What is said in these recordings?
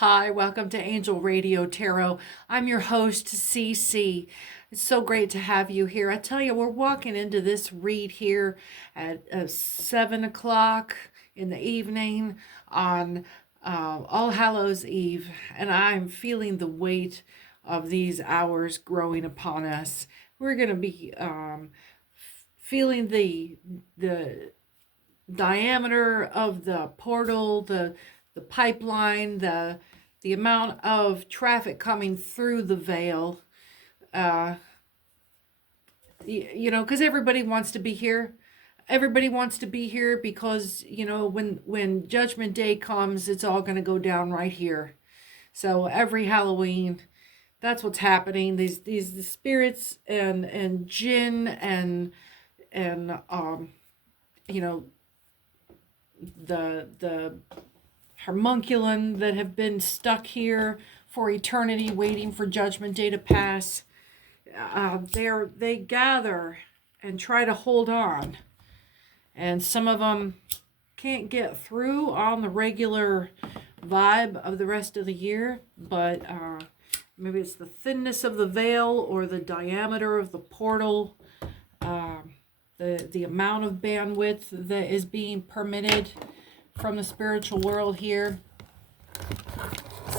Hi, welcome to Angel Radio Tarot. I'm your host, CC. It's so great to have you here. I tell you, we're walking into this read here at 7 o'clock in the evening on All Hallows Eve, and I'm feeling the weight of these hours growing upon us. We're going to be feeling the diameter of the portal, the pipeline, the amount of traffic coming through the veil. Because everybody wants to be here. Everybody wants to be here because, when Judgment Day comes, it's all going to go down right here. So every Halloween, that's what's happening. These spirits and jinn and the homunculum that have been stuck here for eternity waiting for Judgment Day to pass, they gather and try to hold on, and some of them can't get through on the regular vibe of the rest of the year, but maybe it's the thinness of the veil or the diameter of the portal, the amount of bandwidth that is being permitted from the spiritual world here.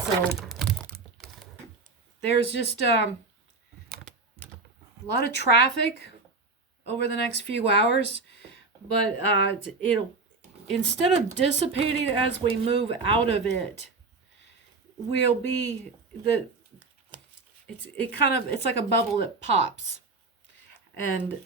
So there's just a lot of traffic over the next few hours, but it'll, instead of dissipating as we move out of it, will be it's like a bubble that pops. And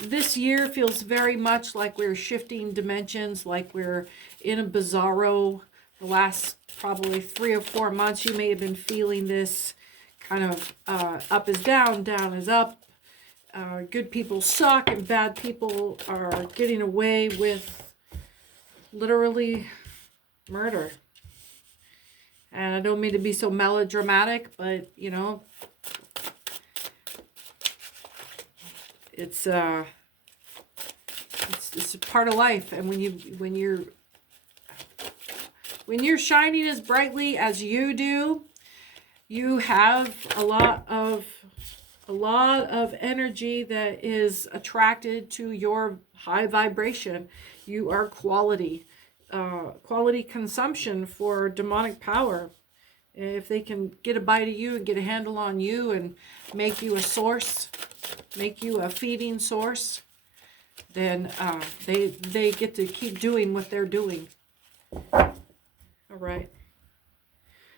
this year feels very much like we're shifting dimensions, like we're in a bizarro. The last probably 3 or 4 months, you may have been feeling this kind of up is down, down is up. Good people suck and bad people are getting away with literally murder. And I don't mean to be so melodramatic, but it's a part of life. And when you're shining as brightly as you do, you have a lot of energy that is attracted to your high vibration. You are quality consumption for demonic power. If they can get a bite of you and get a handle on you and make you a source, make you a feeding source, then they get to keep doing what they're doing. All right.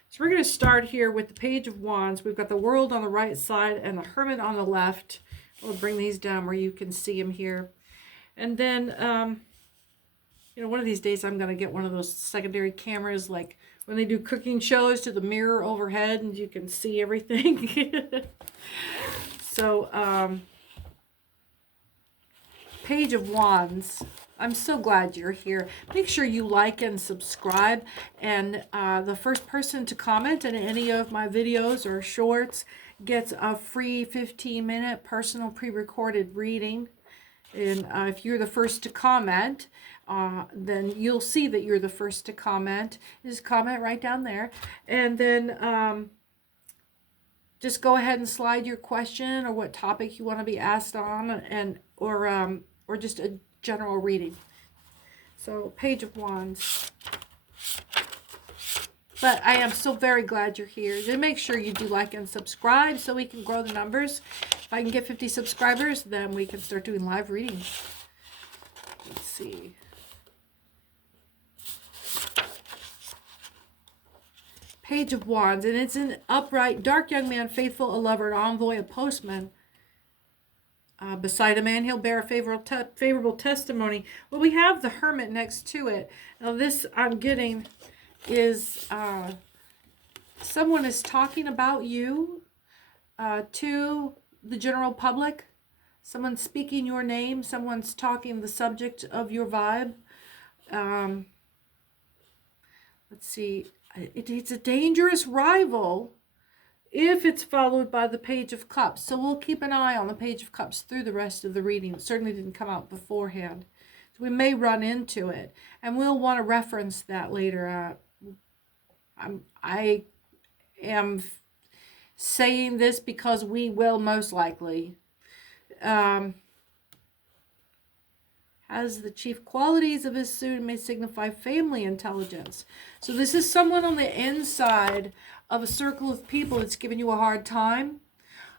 So we're going to start here with the Page of Wands. We've got the World on the right side and the Hermit on the left. I'll bring these down where you can see them here. And then, one of these days I'm going to get one of those secondary cameras, like when they do cooking shows, to the mirror overhead and you can see everything. So, Page of Wands. I'm so glad you're here. Make sure you like and subscribe. And the first person to comment on any of my videos or shorts gets a free 15-minute personal pre-recorded reading. And if you're the first to comment, then you'll see that you're the first to comment. Just comment right down there. And then just go ahead and slide your question or what topic you want to be asked on, and or just a general reading. So, Page of Wands. But I am so very glad you're here. Just make sure you do like and subscribe so we can grow the numbers. If I can get 50 subscribers, then we can start doing live readings. Let's see. Page of Wands, and it's an upright, dark young man, faithful, a lover, an envoy, a postman. Beside a man, he'll bear a favorable testimony. Well, we have the Hermit next to it. Now, this I'm getting is someone is talking about you to the general public. Someone's speaking your name. Someone's talking the subject of your vibe. Let's see. It's a dangerous rival if it's followed by the Page of Cups. So we'll keep an eye on the Page of Cups through the rest of the reading. It certainly didn't come out beforehand. So we may run into it. And we'll want to reference that later I am saying this because we will most likely. Um, has the chief qualities of his suit and may signify family intelligence. So this is someone on the inside of a circle of people that's giving you a hard time.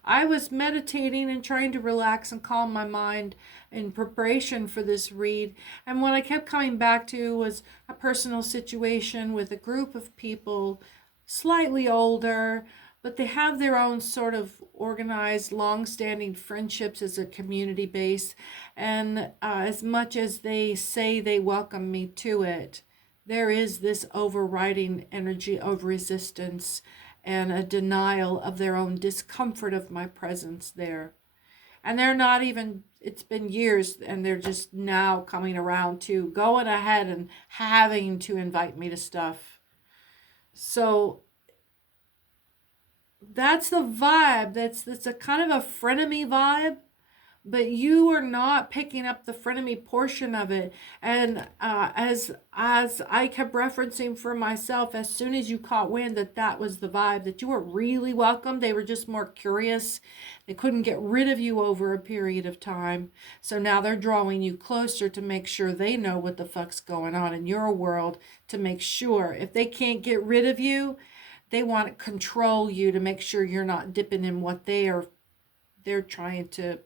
I was meditating and trying to relax and calm my mind in preparation for this read. And what I kept coming back to was a personal situation with a group of people slightly older, but they have their own sort of organized, long-standing friendships as a community base. And as much as they say they welcome me to it, there is this overriding energy of resistance and a denial of their own discomfort of my presence there. And they're not even, it's been years, and they're just now coming around to going ahead and having to invite me to stuff. So that's the vibe. That's a kind of a frenemy vibe, but you are not picking up the frenemy portion of it. And as I kept referencing for myself, as soon as you caught wind that that was the vibe, that you were really welcome, they were just more curious. They couldn't get rid of you over a period of time. So now they're drawing you closer to make sure they know what the fuck's going on in your world, to make sure if they can't get rid of you, they want to control you to make sure you're not dipping in what they're trying to.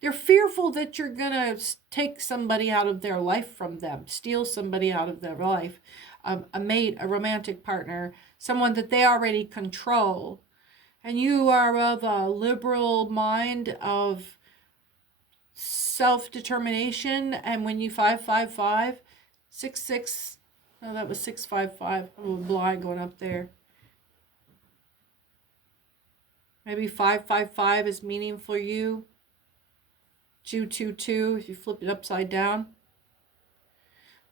They're fearful that you're going to take somebody out of their life from them, steal somebody out of their life, a mate, a romantic partner, someone that they already control. And you are of a liberal mind of self-determination. And when you 555, 66, no, that was 655. I'm a blind going up there. Maybe 555 is meaning for you. 222 if you flip it upside down.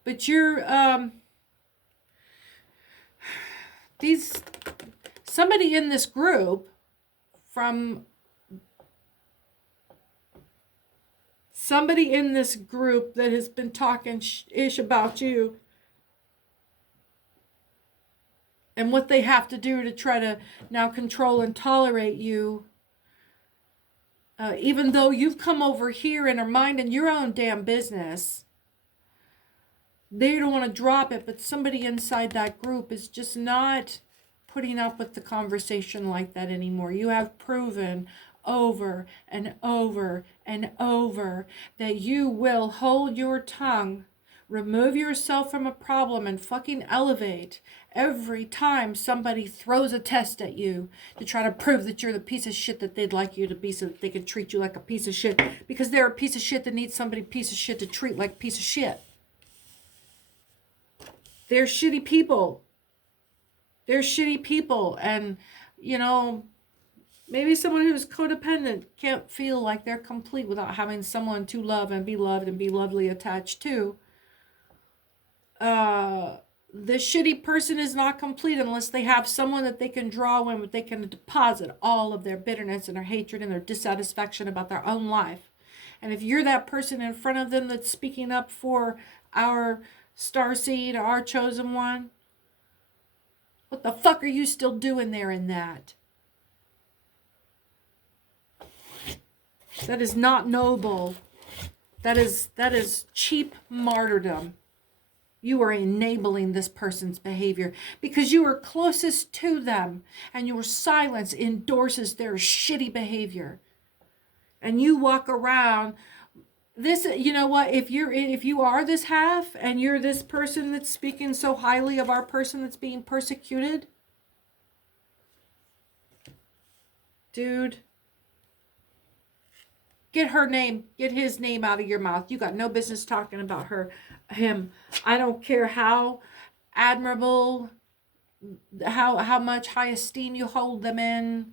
But you're somebody in this group that has been talking ish about you and what they have to do to try to now control and tolerate you. Even though you've come over here and are minding your own damn business, they don't want to drop it, but somebody inside that group is just not putting up with the conversation like that anymore. You have proven over and over and over that you will hold your tongue, remove yourself from a problem, and fucking elevate every time somebody throws a test at you to try to prove that you're the piece of shit that they'd like you to be, so that they can treat you like a piece of shit, because they're a piece of shit that needs somebody piece of shit to treat like a piece of shit. They're shitty people. They're shitty people. And, you know, maybe someone who's codependent can't feel like they're complete without having someone to love and be loved and be lovely attached to. The shitty person is not complete unless they have someone that they can draw in, but they can deposit all of their bitterness and their hatred and their dissatisfaction about their own life. And if you're that person in front of them that's speaking up for our starseed, our chosen one, what the fuck are you still doing there in that? That is not noble. That is cheap martyrdom. You are enabling this person's behavior because you are closest to them, and your silence endorses their shitty behavior. And you walk around this, you know what, if you are this half and you're this person that's speaking so highly of our person that's being persecuted, dude, get his name out of your mouth. You got no business talking about him. I don't care how admirable, how much high esteem you hold them in.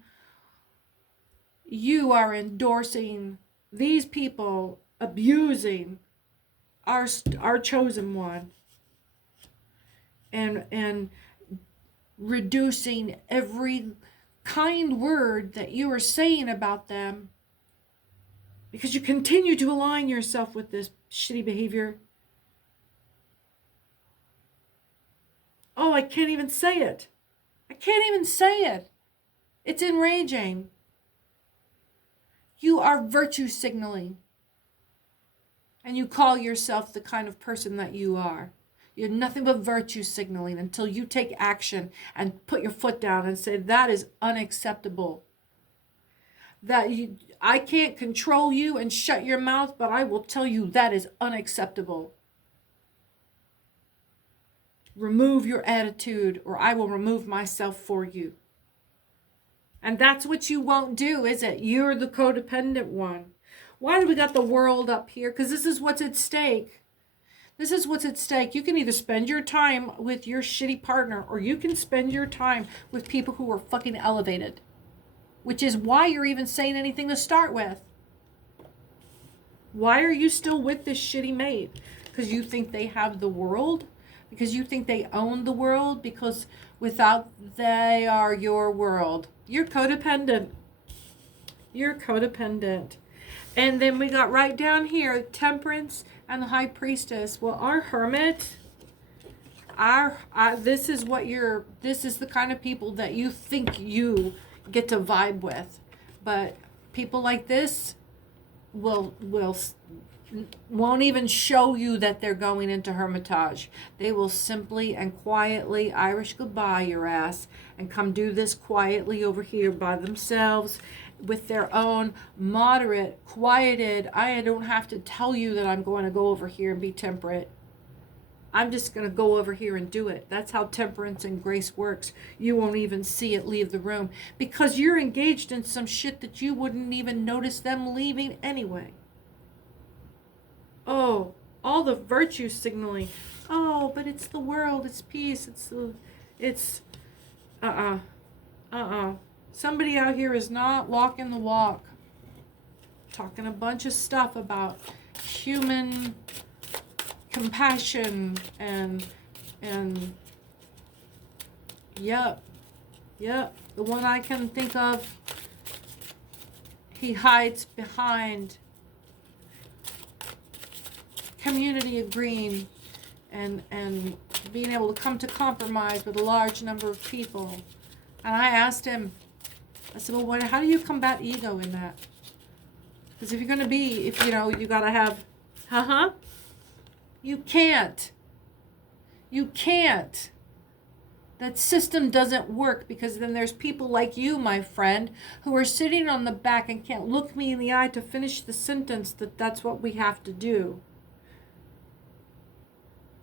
You are endorsing these people abusing our chosen one, and reducing every kind word that you are saying about them, because you continue to align yourself with this shitty behavior. Oh, I can't even say it. I can't even say it. It's enraging. You are virtue signaling. And you call yourself the kind of person that you are. You're nothing but virtue signaling until you take action and put your foot down and say, that is unacceptable. I can't control you and shut your mouth, but I will tell you that is unacceptable. Remove your attitude, or I will remove myself for you. And that's what you won't do, is it? You're the codependent one. Why do we got the world up here? Because this is what's at stake. This is what's at stake. You can either spend your time with your shitty partner, or you can spend your time with people who are fucking elevated. Which is why you're even saying anything to start with. Why are you still with this shitty mate? Because you think they have the world? Because you think they own the world? Because without they are your world. You're codependent. You're codependent. And then we got right down here, Temperance and the High Priestess. Well, our Hermit, this is the kind of people that you think you get to vibe with. But people like this won't even show you that they're going into hermitage. They will simply and quietly Irish goodbye your ass and come do this quietly over here by themselves with their own moderate, quieted, I don't have to tell you that I'm going to go over here and be temperate. I'm just going to go over here and do it. That's how temperance and grace works. You won't even see it leave the room because you're engaged in some shit that you wouldn't even notice them leaving anyway. Oh, all the virtue signaling. Oh, but it's the world. It's peace. Somebody out here is not walking the walk. Talking a bunch of stuff about human compassion and yep, the one I can think of, he hides behind community agreeing and being able to come to compromise with a large number of people. And I asked him, I said, well, how do you combat ego in that? Because if you're going to be, you got to have, you can't. You can't. That system doesn't work because then there's people like you, my friend, who are sitting on the back and can't look me in the eye to finish the sentence that's what we have to do.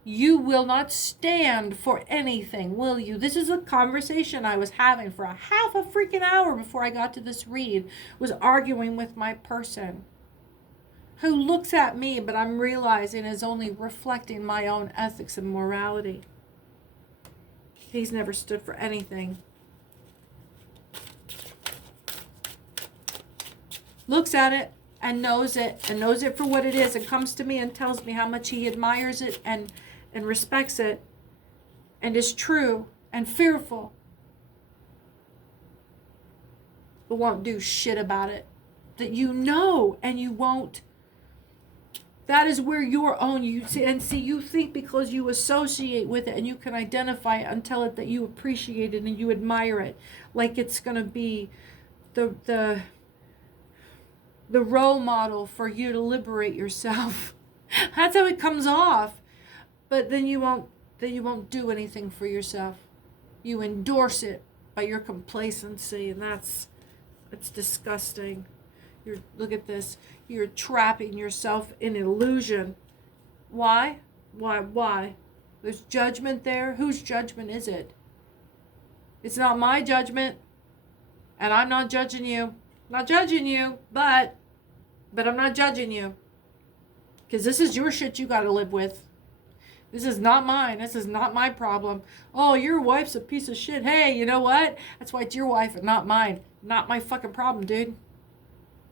You will not stand for anything, will you? This is a conversation I was having for a half a freaking hour before I got to this read, was arguing with my person who looks at me, but I'm realizing is only reflecting my own ethics and morality. He's never stood for anything. Looks at it and knows it for what it is and comes to me and tells me how much he admires it and respects it and is true and fearful, but won't do shit about it. That and you won't. That is where your own, you think because you associate with it and you can identify it and tell it that you appreciate it and you admire it, like it's going to be the role model for you to liberate yourself. That's how it comes off. But then you won't do anything for yourself. You endorse it by your complacency, and that's disgusting. Look at this. You're trapping yourself in illusion. Why? Why? There's judgment there. Whose judgment is it? It's not my judgment, and I'm not judging you. I'm not judging you, but I'm not judging you. Because this is your shit you got to live with. This is not mine. This is not my problem. Oh, your wife's a piece of shit. Hey, you know what? That's why it's your wife and not mine. Not my fucking problem, dude.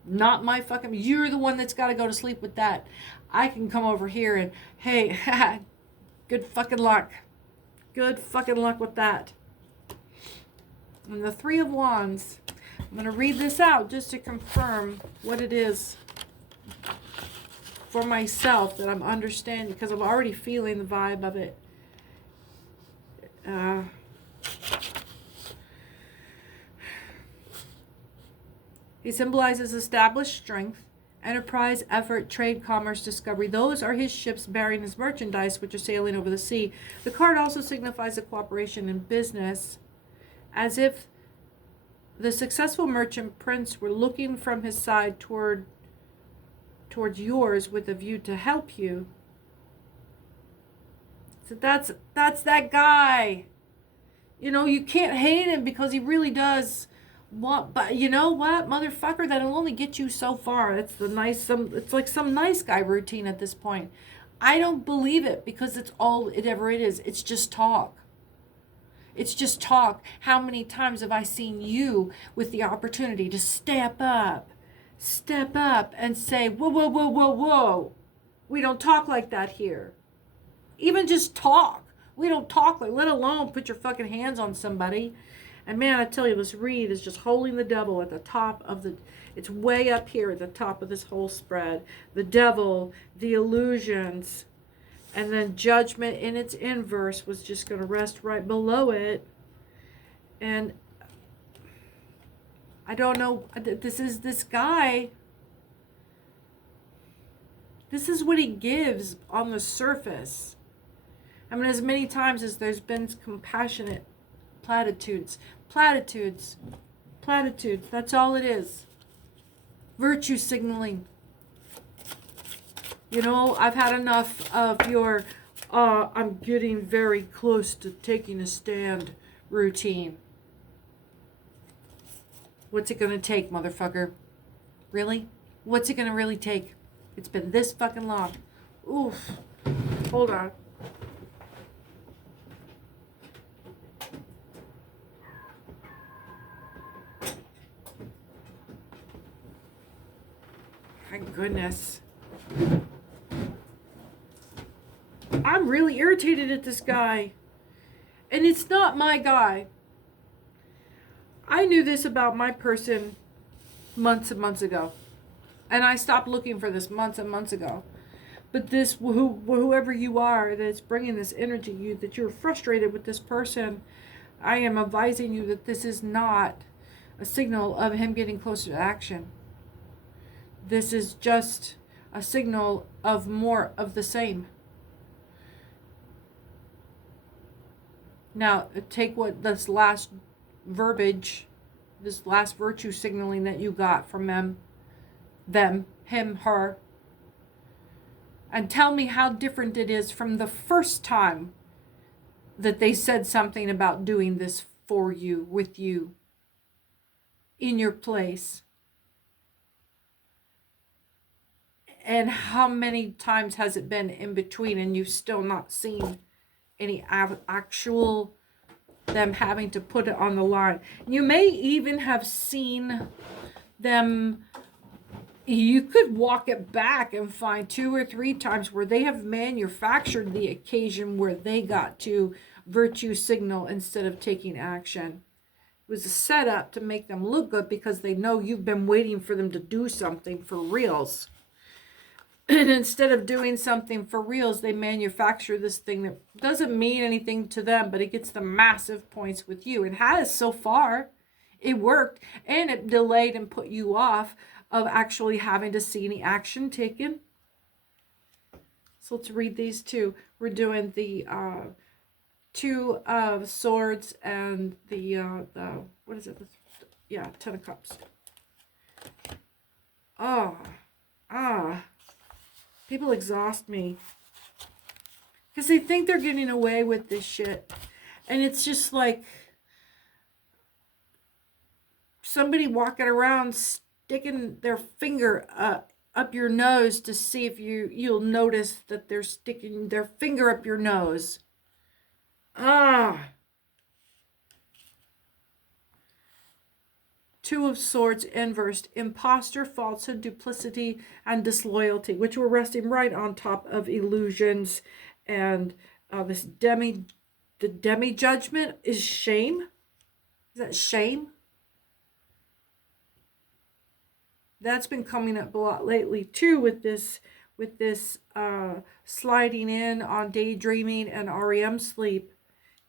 Not my fucking... You're the one that's got to go to sleep with that. I can come over here and, hey, good fucking luck. Good fucking luck with that. And the Three of Wands. I'm going to read this out just to confirm what it is for myself that I'm understanding, because I'm already feeling the vibe of it. He symbolizes established strength, enterprise, effort, trade, commerce, discovery. Those are his ships bearing his merchandise, which are sailing over the sea. The card also signifies a cooperation in business, as if the successful merchant prince were looking from his side towards yours with a view to help you. So that's that guy. You know, you can't hate him because he really does want, but you know what, motherfucker, that'll only get you so far. It's it's like some nice guy routine at this point. I don't believe it because it's all it ever it is. It's just talk. It's just talk. How many times have I seen you with the opportunity to step up and say, whoa, whoa, whoa, whoa, whoa. We don't talk like that here. Even just talk. We don't talk like, let alone put your fucking hands on somebody. And man, I tell you, this reed is just holding the devil at the top of it's way up here at the top of this whole spread. The devil, the illusions, and then judgment in its inverse was just going to rest right below it. And I don't know, this guy, this is what he gives on the surface. I mean, as many times as there's been compassionate platitudes, that's all it is. Virtue signaling. You know, I've had enough of your, I'm getting very close to taking a stand routine. What's it gonna take, motherfucker? Really? What's it gonna really take? It's been this fucking long. Oof. Hold on. My goodness. I'm really irritated at this guy. And it's not my guy. I knew this about my person months and months ago. And I stopped looking for this months and months ago. But this, whoever you are that's bringing this energy, that you're frustrated with this person, I am advising you that this is not a signal of him getting closer to action. This is just a signal of more of the same. Now, take what this last verbiage, this last virtue signaling that you got from them, him, her, and tell me how different it is from the first time that they said something about doing this for you, with you, in your place. And how many times has it been in between and you've still not seen any actual them having to put it on the line? You may even have seen them, you could walk it back and find 2 or 3 times where they have manufactured the occasion where they got to virtue signal instead of taking action. It was a setup to make them look good because they know you've been waiting for them to do something for reals. And instead of doing something for reals, they manufacture this thing that doesn't mean anything to them, but it gets the massive points with you. It has so far. It worked, and it delayed and put you off of actually having to see any action taken. So let's read these two. We're doing the 2 of Swords and the what is it? Yeah, 10 of Cups. People exhaust me because they think they're getting away with this shit. And it's just like somebody walking around sticking their finger up your nose to see if you'll notice that they're sticking their finger up your nose. Two of Swords inversed, imposter, falsehood, duplicity, and disloyalty, which we're resting right on top of illusions. And the demi judgment is shame. Is that shame? That's been coming up a lot lately too with this sliding in on daydreaming and REM sleep.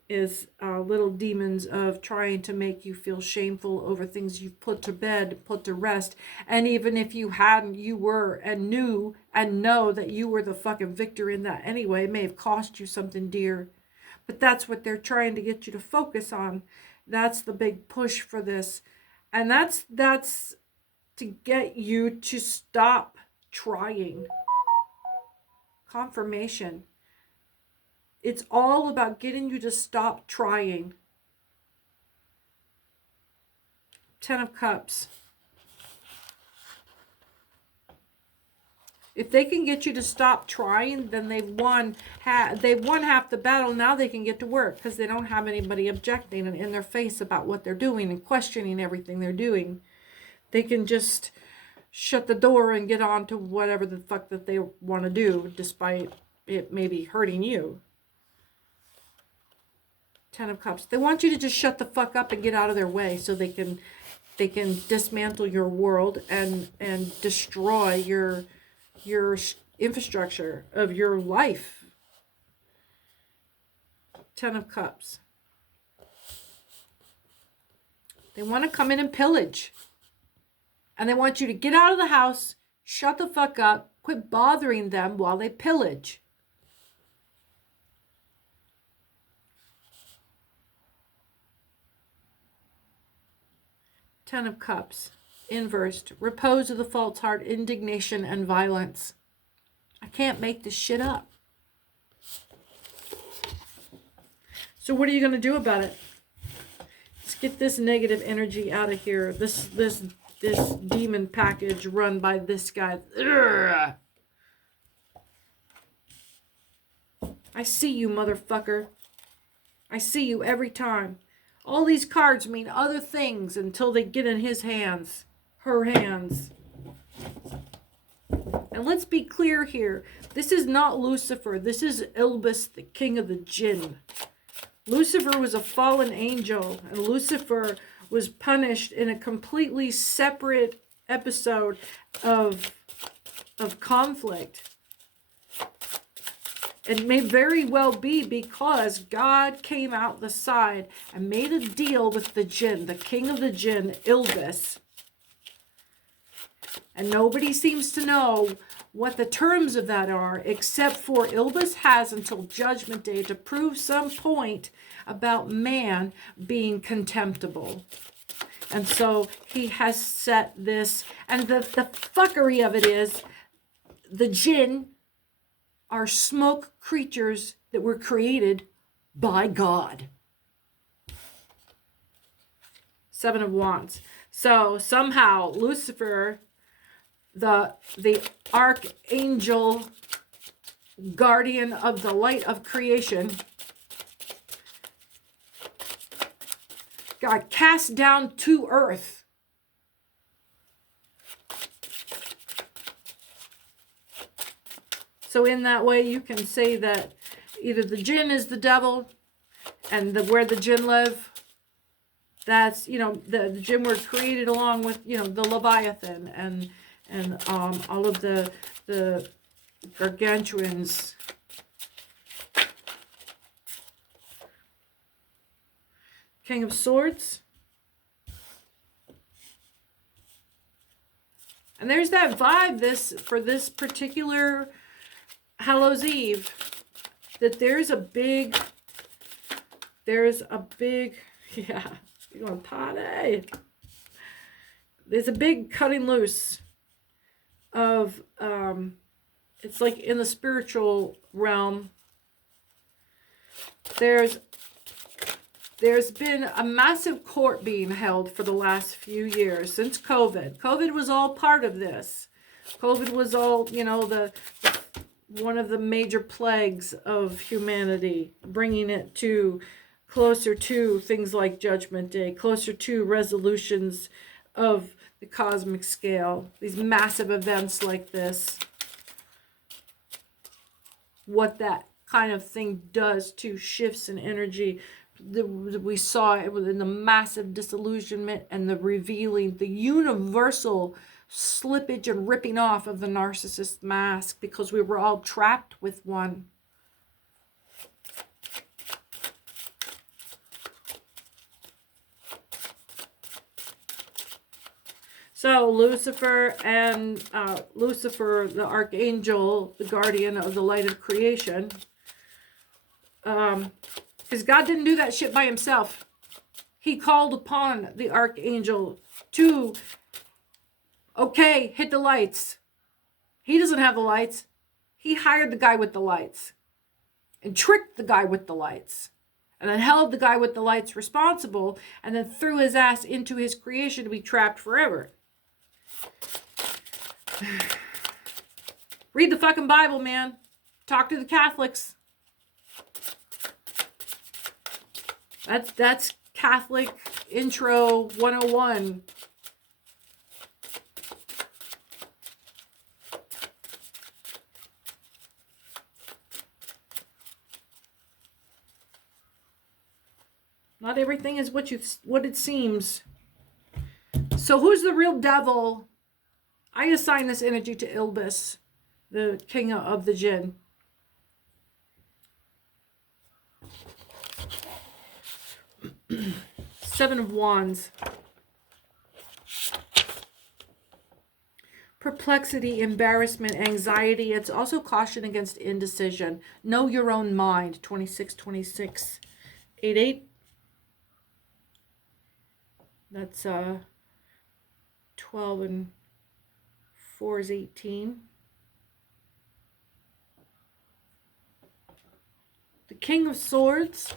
is little demons of trying to make you feel shameful over things you've put to bed, put to rest. And even if you hadn't, you were and knew and know that you were the fucking victor in that anyway. It may have cost you something dear. But that's what they're trying to get you to focus on. That's the big push for this. And that's to get you to stop trying. Confirmation. It's all about getting you to stop trying. 10 of Cups. If they can get you to stop trying, then they've won half the battle. Now they can get to work because they don't have anybody objecting and in their face about what they're doing and questioning everything they're doing. They can just shut the door and get on to whatever the fuck that they want to do, despite it maybe hurting you. 10 of Cups. They want you to just shut the fuck up and get out of their way so they can dismantle your world and destroy your infrastructure of your life. 10 of Cups. They want to come in and pillage. And they want you to get out of the house, shut the fuck up, quit bothering them while they pillage. Ten of Cups, inversed, repose of the false heart, indignation and violence. I can't make this shit up. So what are you going to do about it? Let's get this negative energy out of here. This demon package run by this guy. Urgh. I see you, motherfucker. I see you every time. All these cards mean other things until they get in his hands, her hands. And let's be clear here. This is not Lucifer. This is Ilbis, the king of the jinn. Lucifer was a fallen angel, and Lucifer was punished in a completely separate episode of conflict. It may very well be because God came out the side and made a deal with the jinn, the king of the jinn, Ilbis. And nobody seems to know what the terms of that are, except for Ilbis has until Judgment Day to prove some point about man being contemptible. And so he has set this, and the fuckery of it is, the jinn are smoke creatures that were created by God. 7 of Wands. So somehow Lucifer, the archangel guardian of the light of creation, got cast down to earth. So in that way, you can say that either the jinn is the devil, and where the jinn live, that's, the jinn were created along with, the Leviathan and all of the gargantuans. King of Swords. And there's that vibe for this particular Hallows Eve, that there's a big, yeah, you're going party. There's a big cutting loose of, it's like in the spiritual realm. There's been a massive court being held for the last few years since COVID. COVID was all part of this. COVID was all, one of the major plagues of humanity, bringing it closer to things like Judgment Day, closer to resolutions of the cosmic scale, these massive events like this. What that kind of thing does to shifts in energy. We saw it in the massive disillusionment and the revealing, the universal slippage and ripping off of the narcissist mask, because we were all trapped with one. So Lucifer and Lucifer, the archangel, the guardian of the light of creation, because God didn't do that shit by himself. He called upon the archangel to, okay, hit the lights. He doesn't have the lights. He hired the guy with the lights and tricked the guy with the lights, and then held the guy with the lights responsible, and then threw his ass into his creation to be trapped forever. Read the fucking Bible, man. Talk to the Catholics. That's Catholic Intro 101. Not everything is what it seems. So who's the real devil? I assign this energy to Ilbis, the king of the jinn. Seven of Wands. Perplexity, embarrassment, anxiety. It's also caution against indecision. Know your own mind. 2626. 88. That's 12 and 4 is 18. The King of Swords.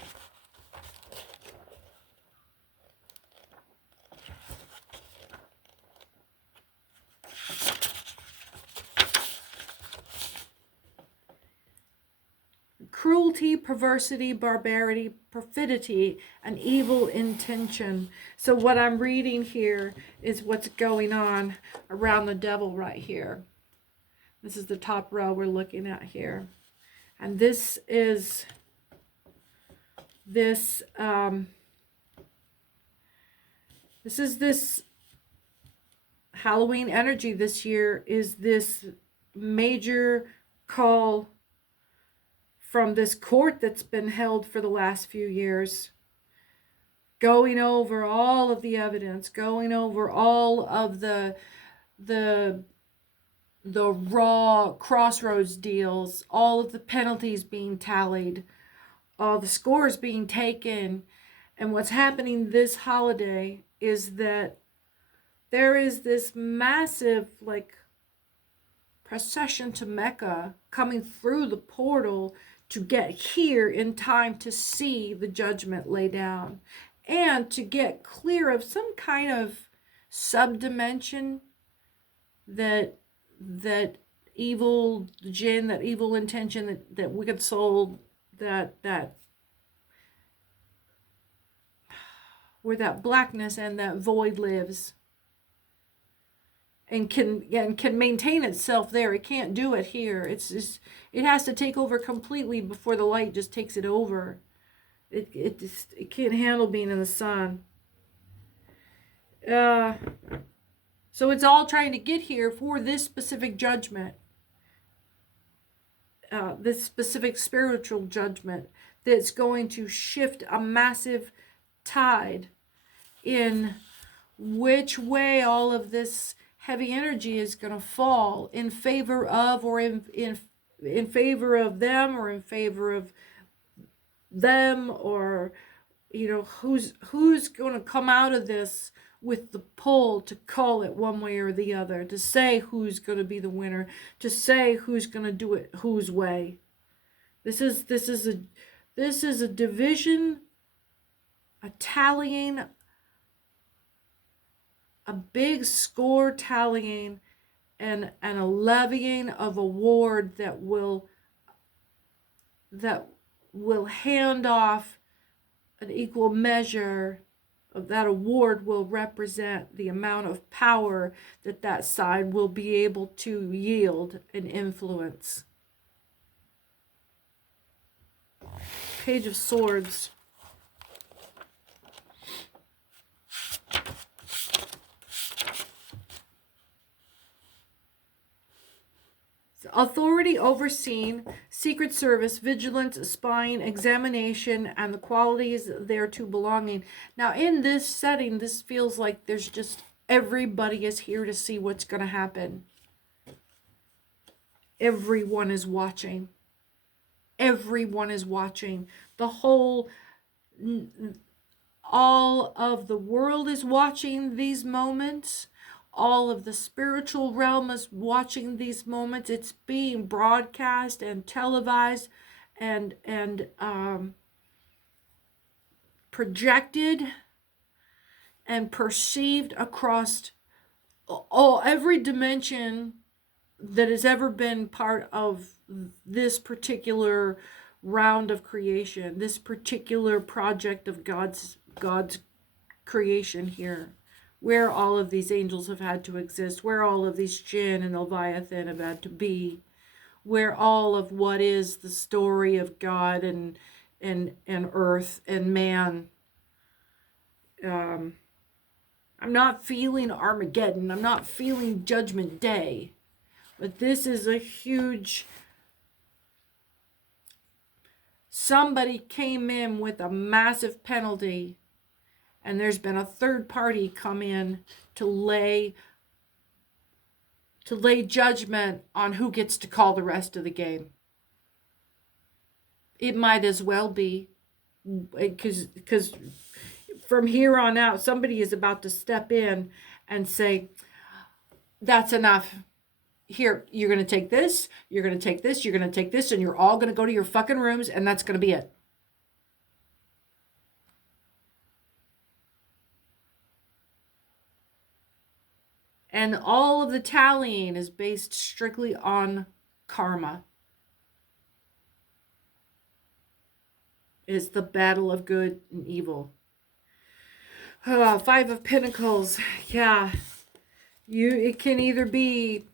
Cruelty, perversity, barbarity, perfidy, and evil intention. So what I'm reading here is what's going on around the devil right here. This is the top row we're looking at here. And this is this Halloween energy this year, is this major call from this court that's been held for the last few years, going over all of the evidence, going over all of the raw crossroads deals, all of the penalties being tallied, all the scores being taken. And what's happening this holiday is that there is this massive procession to Mecca coming through the portal to get here in time to see the judgment lay down, and to get clear of some kind of subdimension that evil jinn, that evil intention, that wicked soul, that where that blackness and that void lives, and can maintain itself there. It can't do it here. It's just, it has to take over completely before the light just takes it over. It can't handle being in the sun. So it's all trying to get here for this specific judgment, this specific spiritual judgment that's going to shift a massive tide in which way all of this heavy energy is going to fall, in favor of, or in favor of them, or in favor of them, or who's going to come out of this with the pull to call it one way or the other, to say who's going to be the winner, to say who's going to do it whose way. This is a division, a tallying, a big score tallying, and a levying of award that will hand off an equal measure of that award, will represent the amount of power that side will be able to yield and influence. Page of Swords. Authority, overseen, secret service, vigilance, spying, examination, and the qualities thereto belonging. Now in this setting, this feels like there's just Everybody is here to see what's going to happen. Everyone is watching. Everyone is watching. All of the world is watching these moments. All of the spiritual realm is watching these moments. It's being broadcast and televised and projected and perceived across every dimension that has ever been part of this particular round of creation, this particular project of God's creation here, where all of these angels have had to exist, where all of these jinn and Leviathan have had to be, where all of what is the story of God and earth and man. I'm not feeling Armageddon. I'm not feeling Judgment Day. But this is a huge... Somebody came in with a massive penalty, and there's been a third party come in to lay judgment on who gets to call the rest of the game. It might as well be, because from here on out, somebody is about to step in and say, that's enough. Here, you're going to take this, you're going to take this, you're going to take this, and you're all going to go to your fucking rooms, and that's going to be it. And all of the tallying is based strictly on karma. It's the battle of good and evil. Five of Pentacles. Yeah. It can either be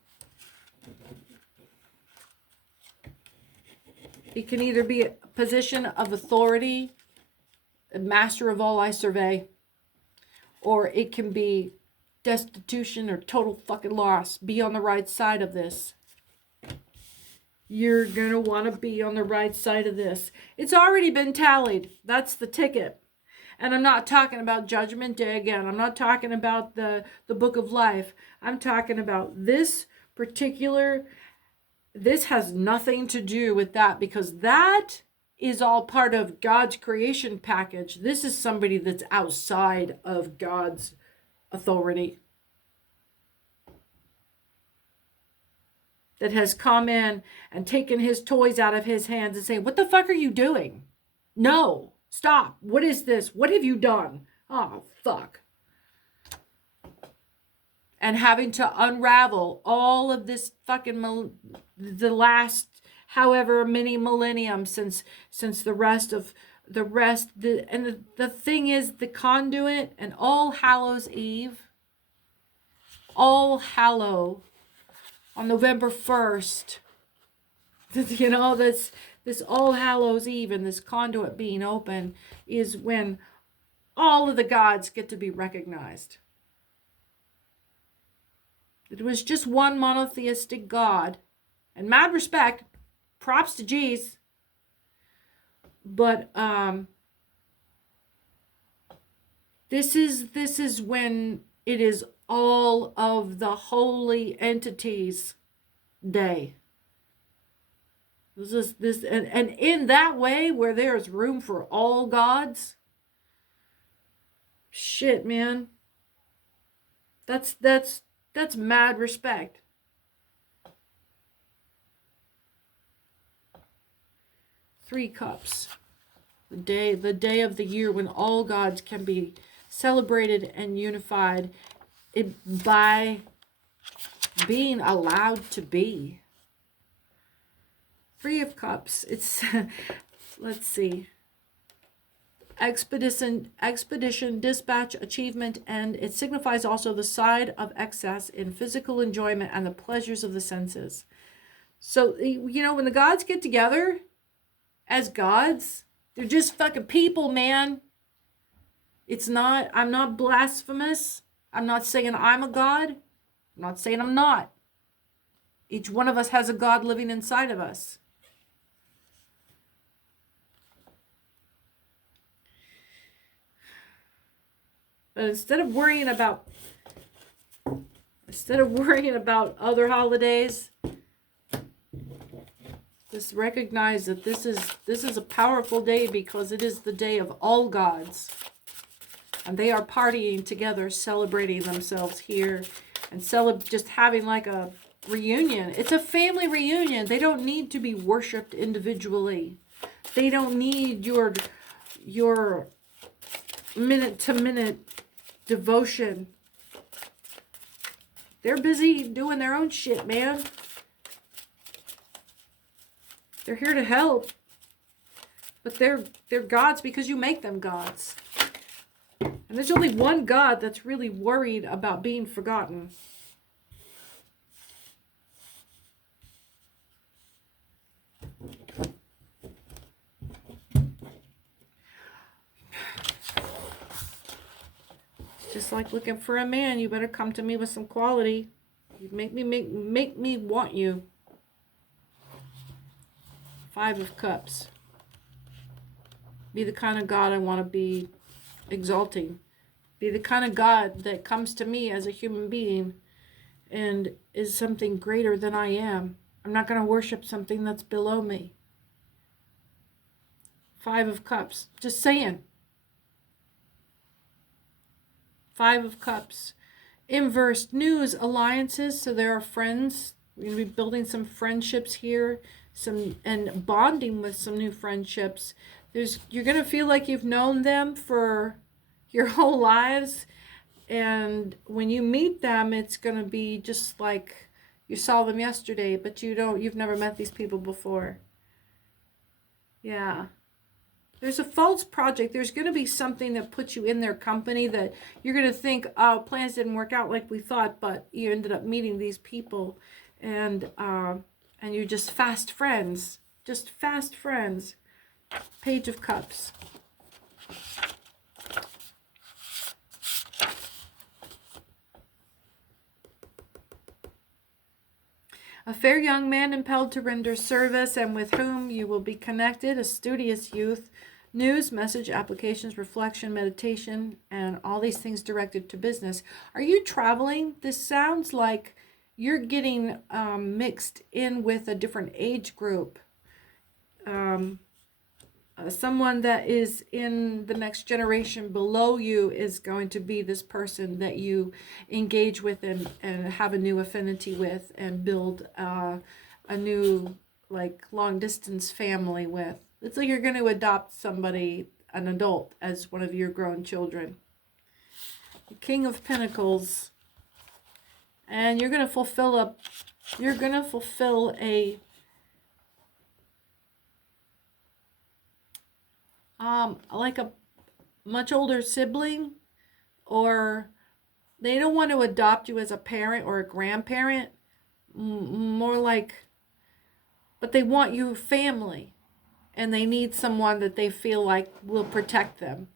a position of authority, a master of all I survey, or it can be destitution or total fucking loss. Be on the right side of this. You're going to want to be on the right side of this. It's already been tallied. That's the ticket. And I'm not talking about Judgment Day again. I'm not talking about the Book of Life. I'm talking about this particular... This has nothing to do with that, because that is all part of God's creation package. This is somebody that's outside of God's authority, that has come in and taken his toys out of his hands and say, what the fuck are you doing? No, stop. What is this? What have you done? Oh, fuck. And having to unravel all of this fucking the last however many millennium since the thing is, the conduit and All Hallows Eve, All Hallow on November 1st, you know, this All Hallows Eve and this conduit being open is when all of the gods get to be recognized. It was just one monotheistic God. And mad respect, props to G's. But this is when it is all of the holy entities day. And in that way, where there's room for all gods, shit, man. That's mad respect. Three Cups. The day of the year when all gods can be celebrated and unified by being allowed to be. Three of Cups. It's let's see. Expedition, dispatch, achievement, and it signifies also the side of excess in physical enjoyment and the pleasures of the senses. So, you know, when the gods get together as gods, they're just fucking people, man. I'm not blasphemous. I'm not saying I'm a god. I'm not saying I'm not. Each one of us has a God living inside of us. But instead of worrying about Instead of worrying about other holidays, just recognize that this is a powerful day, because it is the day of all gods. And they are partying together, celebrating themselves here, and just having like a reunion. It's a family reunion. They don't need to be worshipped individually. They don't need your minute-to-minute devotion. They're busy doing their own shit, man. They're here to help. But they're gods because you make them gods. And there's only one God that's really worried about being forgotten. It's just like looking for a man. You better come to me with some quality. You make me want you. 5 of Cups. Be the kind of God I want to be exalting. Be the kind of God that comes to me as a human being and is something greater than I am. I'm not going to worship something that's below me. 5 of Cups. Just saying. 5 of Cups. Inverse news, alliances. So there are friends. We're going to be building some friendships here, and bonding with some new friendships. You're going to feel like you've known them for your whole lives, and when you meet them, it's going to be just like you saw them yesterday, but you've never met these people before. Yeah. There's a false project. There's going to be something that puts you in their company that you're going to think, oh, plans didn't work out like we thought, but you ended up meeting these people, and you're just fast friends. Just fast friends. Page of Cups. A fair young man impelled to render service, and with whom you will be connected, a studious youth. News, message, applications, reflection, meditation, and all these things directed to business. Are you traveling? This sounds like you're getting mixed in with a different age group. Someone that is in the next generation below you is going to be this person that you engage with and have a new affinity with and build a new like long distance family with. It's like you're going to adopt somebody, an adult, as one of your grown children. The King of Pentacles. And you're going to fulfill a like a much older sibling, or they don't want to adopt you as a parent or a grandparent, more like, but they want you family, and they need someone that they feel like will protect them.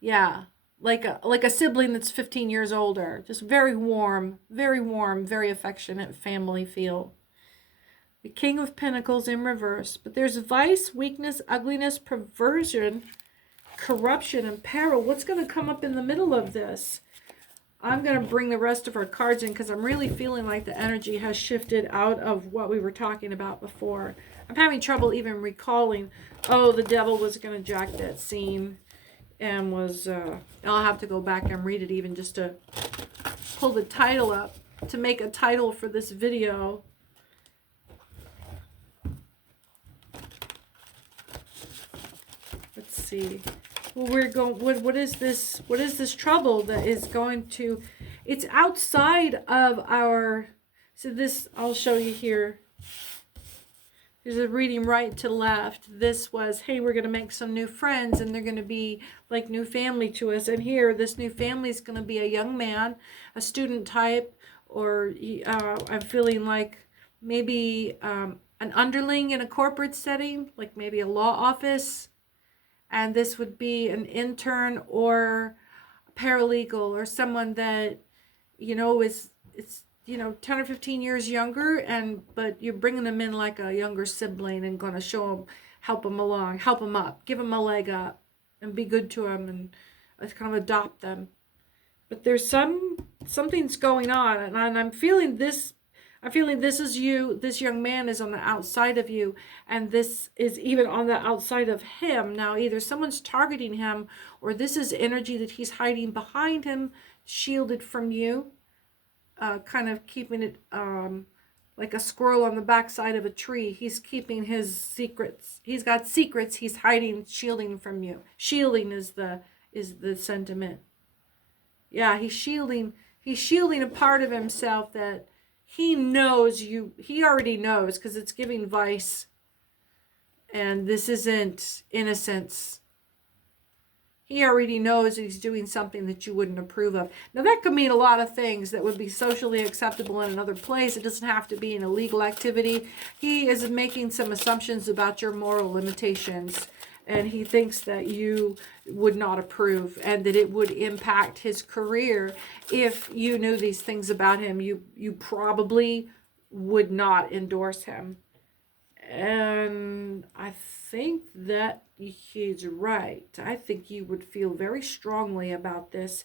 Yeah, like a sibling that's 15 years older, just very warm, very affectionate family feel. The King of Pentacles in reverse. But there's vice, weakness, ugliness, perversion, corruption, and peril. What's going to come up in the middle of this? I'm going to bring the rest of our cards in because I'm really feeling like the energy has shifted out of what we were talking about before. I'm having trouble even recalling, oh, the devil was going to jack that scene. And was, I'll have to go back and read it even just to pull the title up, to make a title for this video. Let's see. Well, we're going. What is this? What is this trouble that is going to? It's outside of our. So this, I'll show you here. There's a reading right to left. This was, hey, we're going to make some new friends, and they're going to be like new family to us. And here, this new family is going to be a young man, a student type, or I'm feeling like maybe an underling in a corporate setting, like maybe a law office. And this would be an intern or a paralegal or someone that, you know, is 10 or 15 years younger, but you're bringing them in like a younger sibling and going to show them, help them along, help them up, give them a leg up, and be good to them and kind of adopt them. But there's some something's going on, and I'm feeling this. I'm feeling this is you. This young man is on the outside of you, and this is even on the outside of him. Now, either someone's targeting him, or this is energy that he's hiding behind him, shielded from you, kind of keeping it like a squirrel on the backside of a tree. He's keeping his secrets. He's got secrets he's hiding, shielding from you. Shielding is the sentiment. Yeah, he's shielding a part of himself that he knows he already knows, because it's giving vice, and this isn't innocence. He already knows that he's doing something that you wouldn't approve of. Now, that could mean a lot of things that would be socially acceptable in another place. It doesn't have to be an illegal activity. He is making some assumptions about your moral limitations, and he thinks that you would not approve, and that it would impact his career. If you knew these things about him, you probably would not endorse him. And I think that he's right. I think you would feel very strongly about this.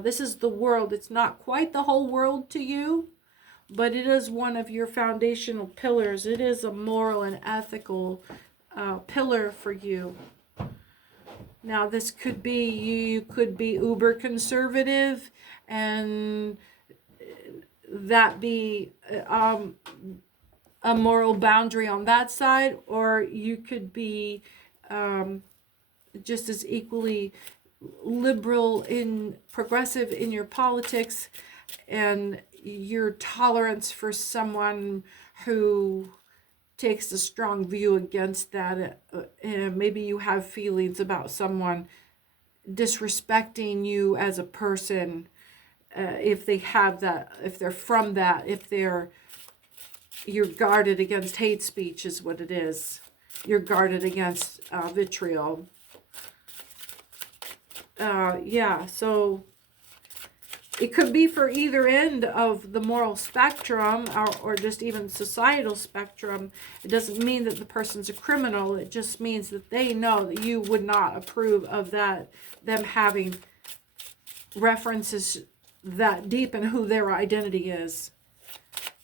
This is the world. It's not quite the whole world to you, but it is one of your foundational pillars. It is a moral and ethical pillar for you. Now, this could be, you could be uber conservative, and that be a moral boundary on that side, or you could be just as equally liberal in progressive in your politics, and your tolerance for someone who takes a strong view against that. Maybe you have feelings about someone disrespecting you as a person, if they have that, if they're from that, if you're guarded against hate speech is what it is. You're guarded against vitriol. Yeah, so it could be for either end of the moral spectrum, or just even societal spectrum. It doesn't mean that the person's a criminal. It just means that they know that you would not approve of that, them having references that deep in who their identity is.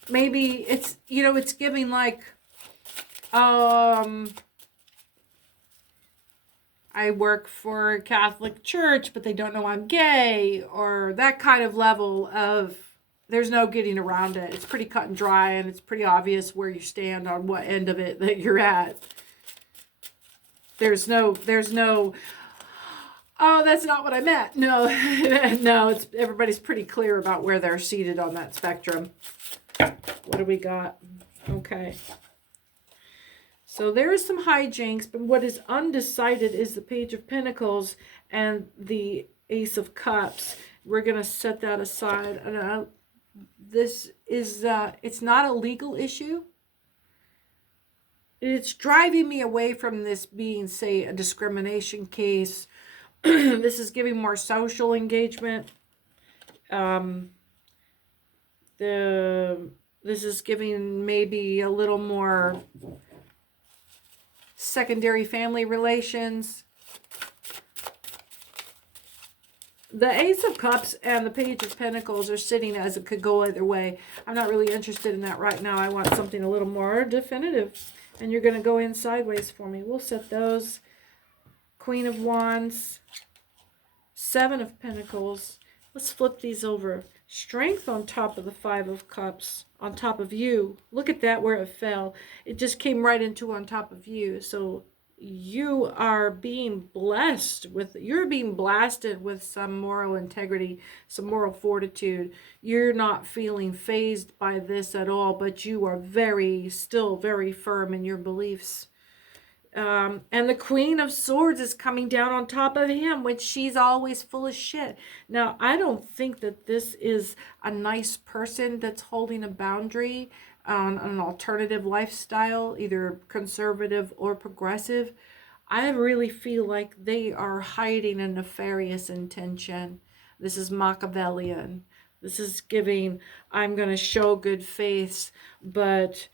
Maybe it's, it's giving like, I work for a Catholic church, but they don't know I'm gay, or that kind of level of, there's no getting around it. It's pretty cut and dry, and it's pretty obvious where you stand on what end of it that you're at. There's no, oh, that's not what I meant. No, no, everybody's pretty clear about where they're seated on that spectrum. What do we got? Okay. So there is some hijinks, but what is undecided is the Page of Pentacles and the Ace of Cups. We're going to set that aside. And this is, it's not a legal issue. It's driving me away from this being, say, a discrimination case. This is giving more social engagement. This is giving maybe a little more secondary family relations. The Ace of Cups and the Page of Pentacles are sitting as it could go either way. I'm not really interested in that right now. I want something a little more definitive. And you're going to go in sideways for me. We'll set those. Queen of Wands. Seven of Pentacles. Let's flip these over. Strength on top of the Five of Cups. On top of you. Look at that, where it fell. It just came right into on top of you. So you are being blessed with, you're being blasted with some moral integrity, some moral fortitude. You're not feeling fazed by this at all, but you are still very firm in your beliefs. And the Queen of Swords is coming down on top of him, which she's always full of shit. Now, I don't think that this is a nice person that's holding a boundary on an alternative lifestyle, either conservative or progressive. I really feel like they are hiding a nefarious intention. This is Machiavellian. This is giving, I'm going to show good faith, but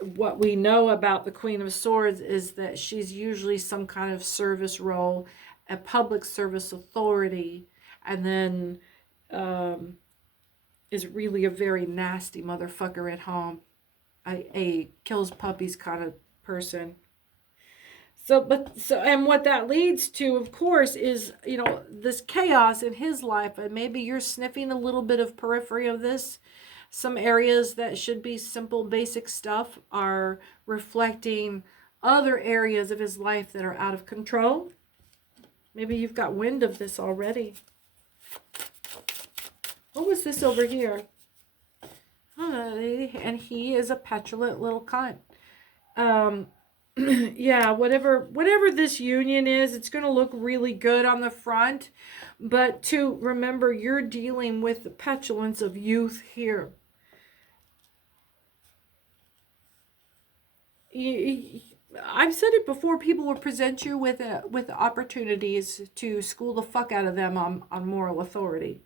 what we know about the Queen of Swords is that she's usually some kind of service role, a public service authority, and then is really a very nasty motherfucker at home. A kills puppies kind of person. And what that leads to, of course, is, this chaos in his life. And maybe you're sniffing a little bit of periphery of this. Some areas that should be simple, basic stuff are reflecting other areas of his life that are out of control. Maybe you've got wind of this already. What was this over here? And he is a petulant little cunt. Yeah, whatever this union is, it's going to look really good on the front. But to remember, you're dealing with the petulance of youth here. I've said it before, people will present you with opportunities to school the fuck out of them on moral authority.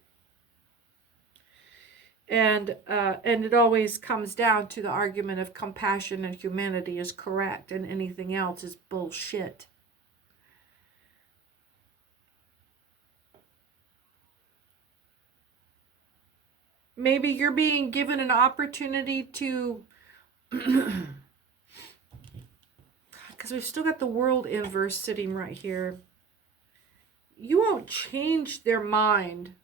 And it always comes down to the argument of compassion and humanity is correct and anything else is bullshit. Maybe you're being given an opportunity to, because we've still got the world inverse sitting right here. You won't change their mind,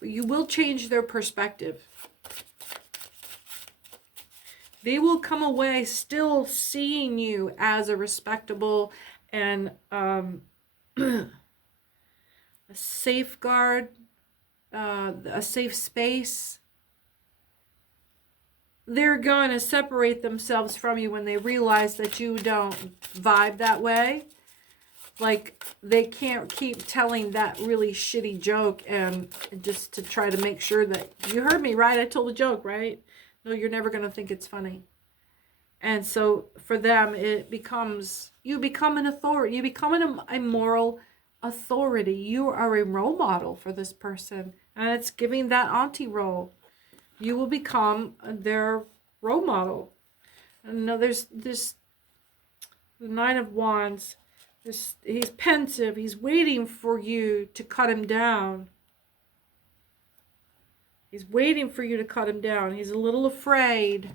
but you will change their perspective. They will come away still seeing you as a respectable and a safeguard, a safe space. They're going to separate themselves from you when they realize that you don't vibe that way. Like, they can't keep telling that really shitty joke and just to try to make sure that you heard me, right? I told a joke, right? No, you're never going to think it's funny. And so for them, it becomes, you become an authority. You become a moral authority. You are a role model for this person. And it's giving that auntie role. You will become their role model. And no, there's this, the Nine of Wands. He's pensive. He's waiting for you to cut him down. He's waiting for you to cut him down. He's a little afraid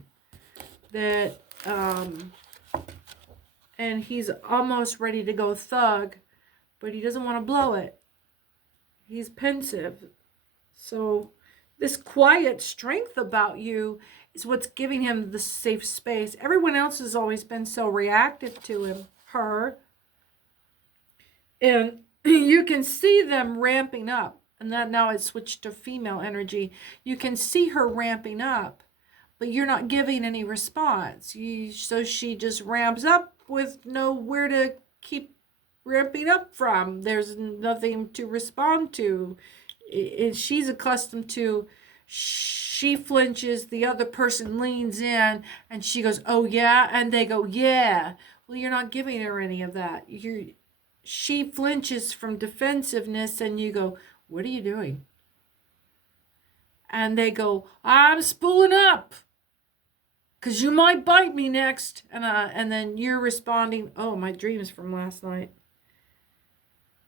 that, and he's almost ready to go thug, but he doesn't want to blow it. He's pensive. So this quiet strength about you is what's giving him the safe space. Everyone else has always been so reactive to him, her. And you can see them ramping up. And that now it's switched to female energy. You can see her ramping up, but you're not giving any response. So she just ramps up with nowhere to keep ramping up from. There's nothing to respond to. And she's accustomed to, she flinches, the other person leans in, and she goes, oh yeah? And they go, yeah. Well, you're not giving her any of that. She flinches from defensiveness, and you go, what are you doing? And they go, I'm spooling up, because you might bite me next. And then you're responding, oh, my dreams from last night.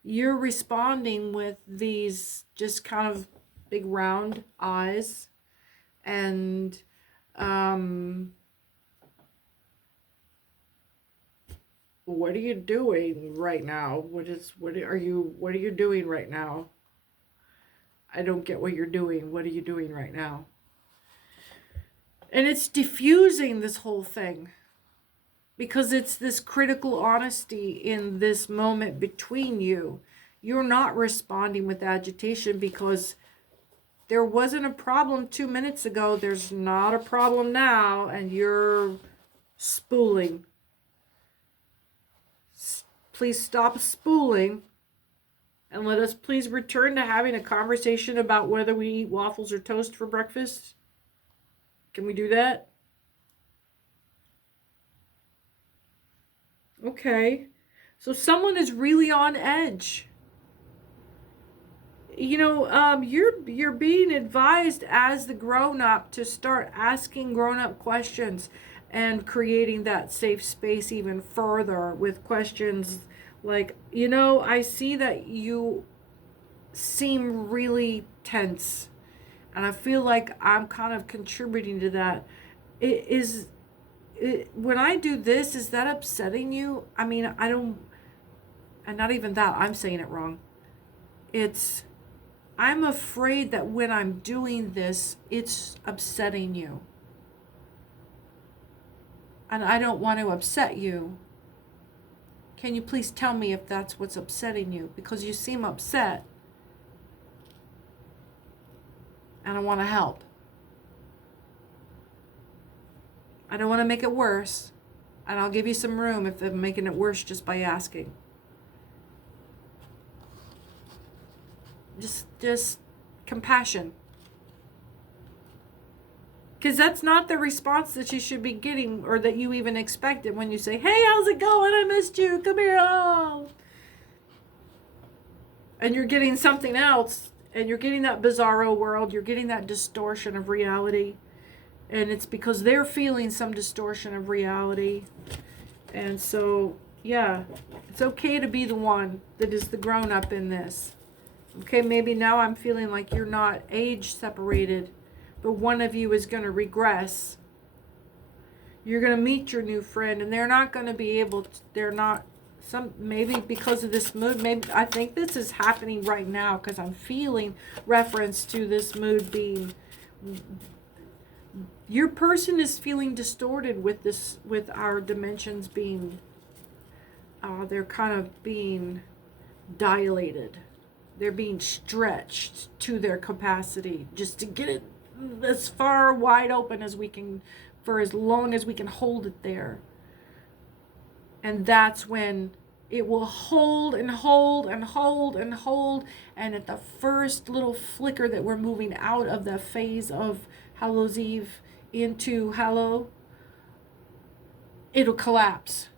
You're responding with these just kind of big round eyes. And what are you doing right now? What are you doing right now? I don't get what you're doing. What are you doing right now? And it's diffusing this whole thing. Because it's this critical honesty in this moment between you. You're not responding with agitation because there wasn't a problem 2 minutes ago. There's not a problem now. And you're spooling. Please stop spooling. And let us please return to having a conversation about whether we eat waffles or toast for breakfast. Can we do that? Okay. So someone is really on edge. You're being advised as the grown-up to start asking grown-up questions and creating that safe space even further with questions like, I see that you seem really tense. And I feel like I'm kind of contributing to that. When I do this, is that upsetting you? I mean, I don't, and not even that, I'm saying it wrong. I'm afraid that when I'm doing this, it's upsetting you. And I don't want to upset you. Can you please tell me if that's what's upsetting you? Because you seem upset. And I want to help. I don't want to make it worse. And I'll give you some room if I'm making it worse just by asking. Just compassion. Because that's not the response that you should be getting, or that you even expected when you say, hey, how's it going? I missed you. Come here. Oh. And you're getting something else. And you're getting that bizarro world. You're getting that distortion of reality. And it's because they're feeling some distortion of reality. And so, yeah, it's okay to be the one that is the grown-up in this. Okay, maybe now I'm feeling like you're not age separated, but one of you is going to regress. You're going to meet your new friend, and they're not going to be able to, maybe because of this mood, maybe I think this is happening right now because I'm feeling reference to this mood being, your person is feeling distorted with this, with our dimensions being, they're kind of being dilated. They're being stretched to their capacity just to get it as far wide open as we can, for as long as we can hold it there. And that's when it will hold and hold and hold and hold. And at the first little flicker that we're moving out of the phase of Hallows Eve into Hallow, it'll collapse.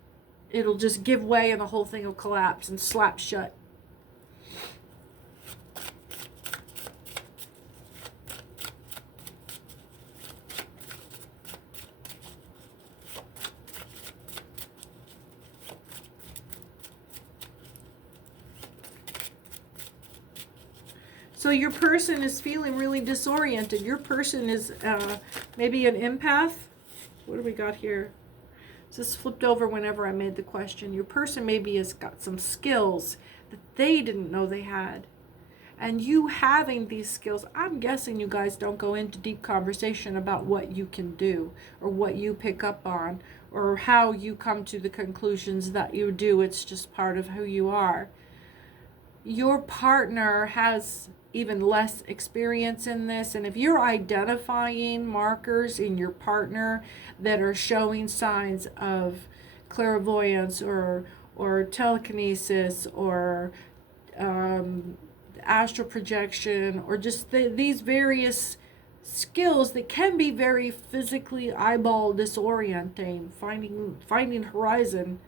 It'll just give way and the whole thing will collapse and slap shut. So your person is feeling really disoriented. Your person is maybe an empath. What do we got here? This flipped over whenever I made the question. Your person maybe has got some skills that they didn't know they had. And you having these skills, I'm guessing you guys don't go into deep conversation about what you can do or what you pick up on or how you come to the conclusions that you do. It's just part of who you are. Your partner has even less experience in this, and if you're identifying markers in your partner that are showing signs of clairvoyance or telekinesis or astral projection or just these various skills that can be very physically eyeball disorienting, finding horizon,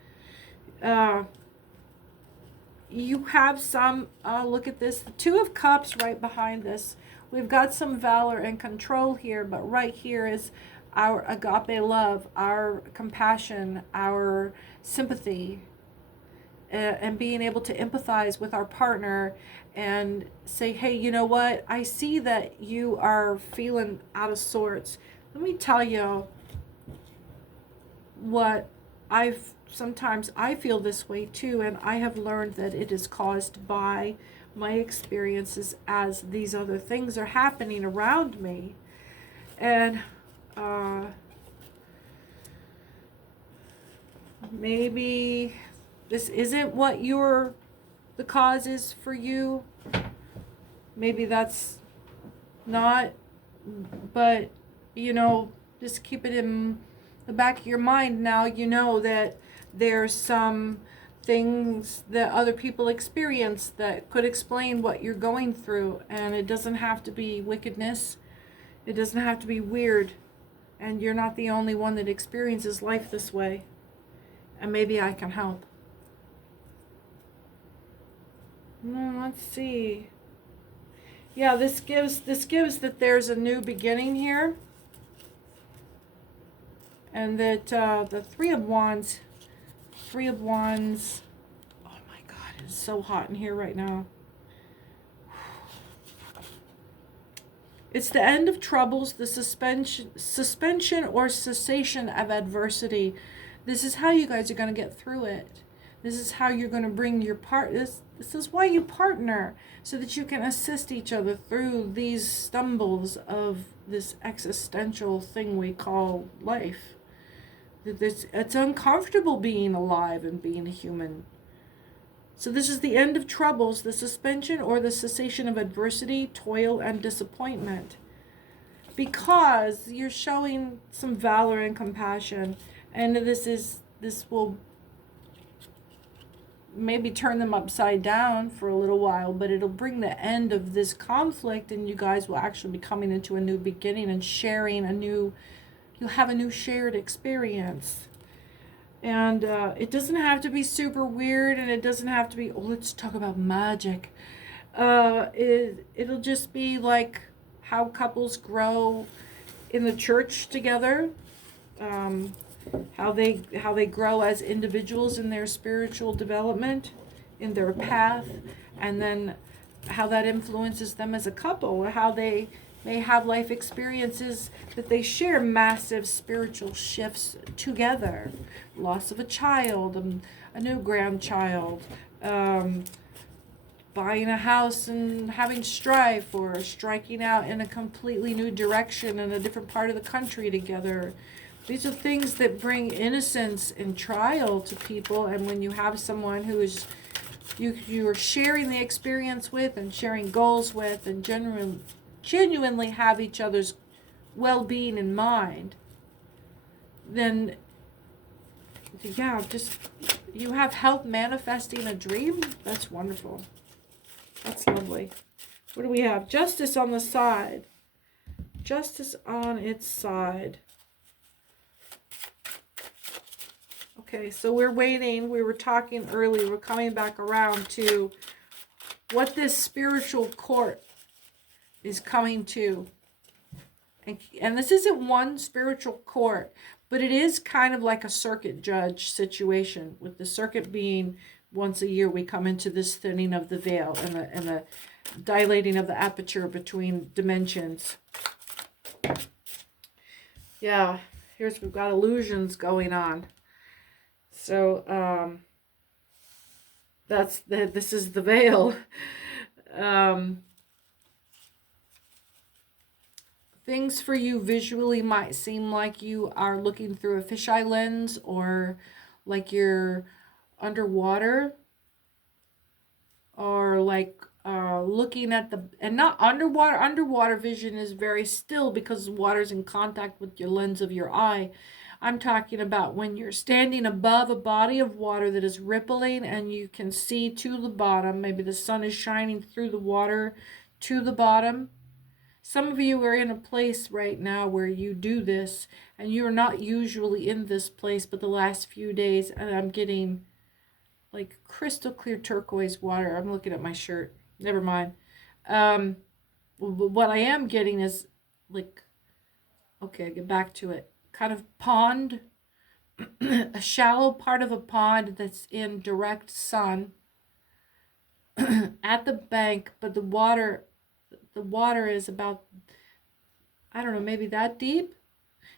you have some, look at this, the Two of Cups right behind this. We've got some valor and control here, but right here is our agape love, our compassion, our sympathy, and being able to empathize with our partner and say, hey, you know what? I see that you are feeling out of sorts. Let me tell you what sometimes I feel this way too, and I have learned that it is caused by my experiences as these other things are happening around me. And maybe this isn't what the cause is for you. Maybe that's not, but just keep it in the back of your mind. Now you know that there's some things that other people experience that could explain what you're going through, and it doesn't have to be wickedness. It doesn't have to be weird, and you're not the only one that experiences life this way, and maybe I can help. Let's see. Yeah, this gives that there's a new beginning here, and that the Three of Wands, oh my God, it's so hot in here right now. It's the end of troubles, the suspension or cessation of adversity. This is how you guys are going to get through it. This is how you're going to bring your this is why you partner, so that you can assist each other through these stumbles of this existential thing we call life. It's uncomfortable being alive and being a human. So this is the end of troubles, the suspension or the cessation of adversity, toil, and disappointment. Because you're showing some valor and compassion, and this will maybe turn them upside down for a little while, but it'll bring the end of this conflict, and you guys will actually be coming into a new beginning and sharing you'll have a new shared experience. And it doesn't have to be super weird, and it doesn't have to be, oh, let's talk about magic. It'll just be like how couples grow in the church together, how they grow as individuals in their spiritual development, in their path, and then how that influences them as a couple, or how they may have life experiences that they share massive spiritual shifts together. Loss of a child, a new grandchild, buying a house and having strife, or striking out in a completely new direction in a different part of the country together. These are things that bring innocence and trial to people, and when you have someone who is you are sharing the experience with and sharing goals with, and genuinely have each other's well-being in mind, then yeah, just you have help manifesting a dream. That's wonderful. That's lovely. What do we have? Justice on the side. Justice on its side. Okay, so we're waiting. We were talking earlier. We're coming back around to what this spiritual court is coming to. And this isn't one spiritual court, but it is kind of like a circuit judge situation, with the circuit being once a year we come into this thinning of the veil and the dilating of the aperture between dimensions. Yeah, we've got illusions going on. So this is the veil. Things for you visually might seem like you are looking through a fisheye lens, or like you're underwater, or like looking at and not underwater. Underwater vision is very still because water's in contact with your lens of your eye. I'm talking about when you're standing above a body of water that is rippling and you can see to the bottom. Maybe the sun is shining through the water to the bottom. Some of you are in a place right now where you do this, and you're not usually in this place, but the last few days, and I'm getting like crystal clear turquoise water. I'm looking at my shirt. Never mind. What I am getting is like, okay, get back to it. Kind of pond, a shallow part of a pond that's in direct sun at the bank, but the water is about, I don't know, maybe that deep,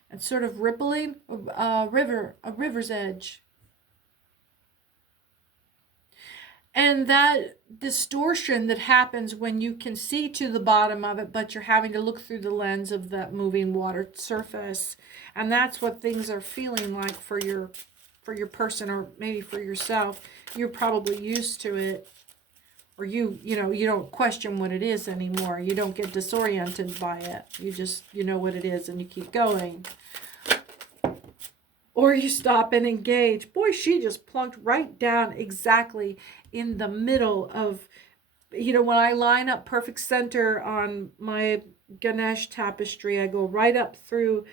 and sort of rippling, a river's edge. And that distortion that happens when you can see to the bottom of it, but you're having to look through the lens of that moving water surface. And that's what things are feeling like for your person, or maybe for yourself. You're probably used to it. Or you don't question what it is anymore. You don't get disoriented by it. You know what it is and you keep going. Or you stop and engage. Boy, she just plunked right down exactly in the middle of, when I line up perfect center on my Ganesh tapestry, I go right up through.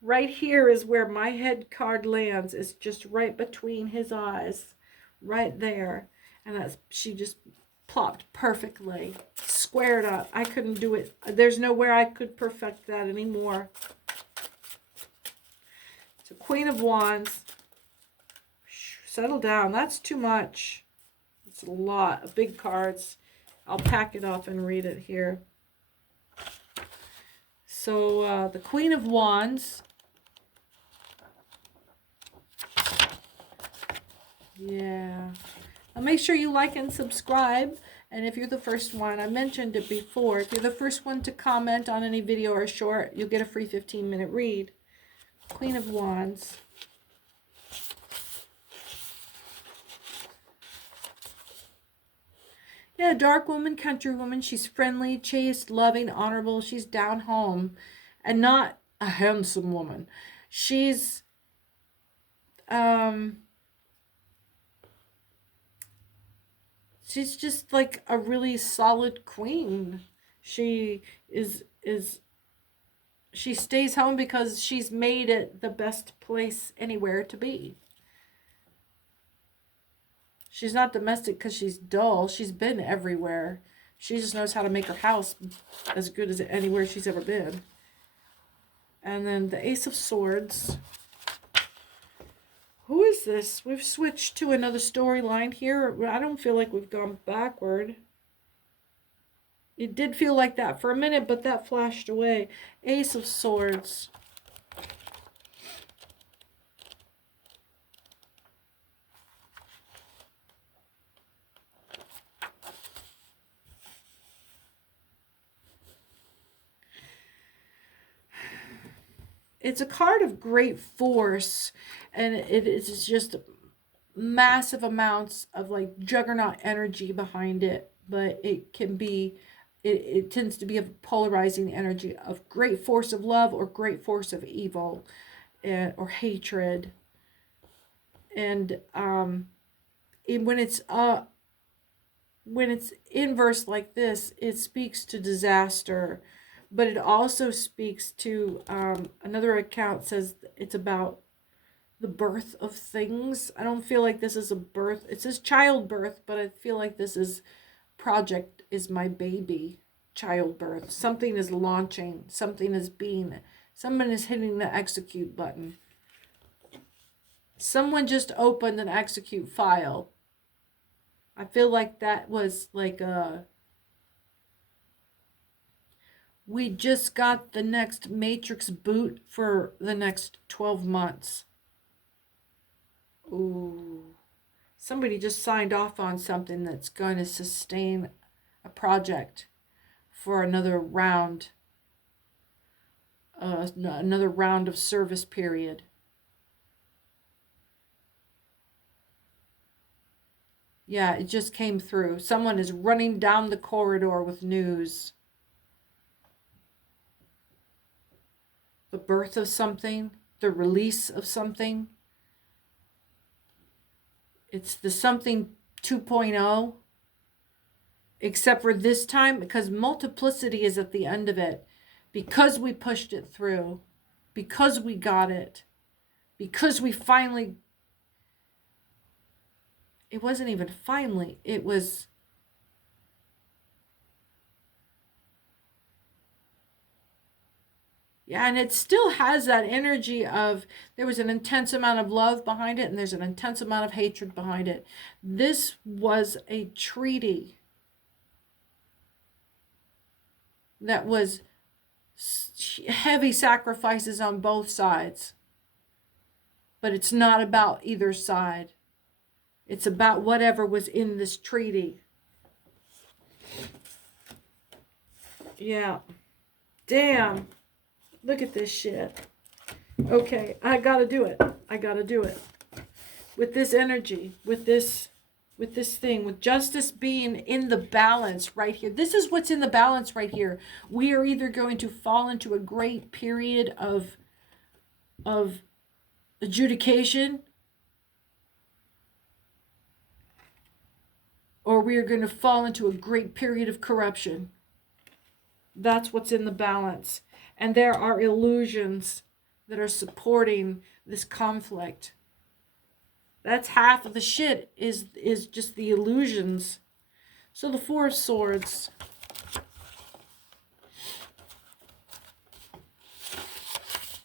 Right here is where my head card lands. It's just right between his eyes. Right there. And she just plopped perfectly, squared up. I couldn't do it. There's nowhere I could perfect that anymore. So Queen of Wands, settle down. That's too much. It's a lot of big cards. I'll pack it off and read it here. So the Queen of Wands. Yeah. Now make sure you like and subscribe. And if you're the first one, I mentioned it before, if you're the first one to comment on any video or short, you'll get a free 15-minute read. Queen of Wands. Yeah, dark woman, country woman. She's friendly, chaste, loving, honorable. She's down home and not a handsome woman. She's she's just like a really solid queen. She she stays home because she's made it the best place anywhere to be. She's not domestic because she's dull. She's been everywhere. She just knows how to make her house as good as anywhere she's ever been. And then the Ace of Swords. Who is this? We've switched to another storyline here. I don't feel like we've gone backward. It did feel like that for a minute, but that flashed away. Ace of Swords. It's a card of great force, and it is just massive amounts of like juggernaut energy behind it, but it can be, it tends to be a polarizing energy of great force of love or great force of evil, or hatred. And when it's inverse like this, it speaks to disaster. But it also speaks to, another account says it's about the birth of things. I don't feel like this is a birth. It says childbirth, but I feel like this is project is my baby. Childbirth. Something is launching. Something is being. Someone is hitting the execute button. Someone just opened an execute file. I feel like that was like a... We just got the next Matrix boot for the next 12 months. Ooh. Somebody just signed off on something that's going to sustain a project for another round. Another round of service period. Yeah, it just came through. Someone is running down the corridor with news. The birth of something, the release of something. It's the something 2.0, except for this time, because multiplicity is at the end of it. Because we pushed it through, because we got it, because we finally... It wasn't even finally, it was... Yeah, and it still has that energy of, there was an intense amount of love behind it, and there's an intense amount of hatred behind it. This was a treaty that was heavy sacrifices on both sides. But it's not about either side. It's about whatever was in this treaty. Yeah. Damn. Look at this shit. Okay, I gotta do it. I gotta do it. With this energy, with this thing, with justice being in the balance right here. This is what's in the balance right here. We are either going to fall into a great period of adjudication, or we are going to fall into a great period of corruption. That's what's in the balance. And there are illusions that are supporting this conflict. That's half of the shit, is just the illusions. So the Four of Swords.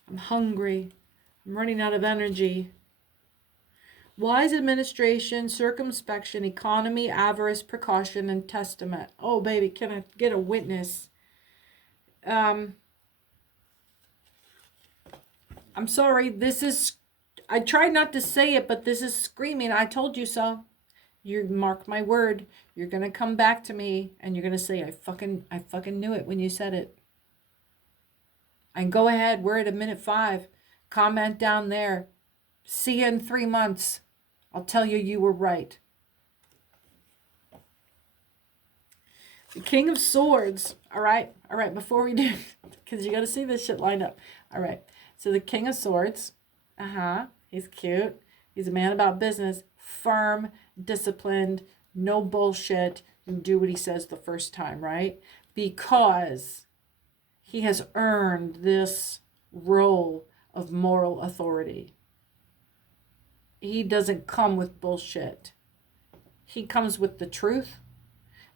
I'm hungry. I'm running out of energy. Wise administration, circumspection, economy, avarice, precaution, and testament. Oh, baby, can I get a witness? I'm sorry. This is, I tried not to say it, but this is screaming. I told you so. You mark my word. You're going to come back to me and you're going to say, I fucking knew it when you said it. And go ahead. We're at 1:05. Comment down there. See you in 3 months. I'll tell you you were right. The King of Swords. All right. Before we do, because you got to see this shit lined up. All right. So the King of Swords. He's cute. He's a man about business. Firm, disciplined, no bullshit. You do what he says the first time, right? Because he has earned this role of moral authority. He doesn't come with bullshit. He comes with the truth.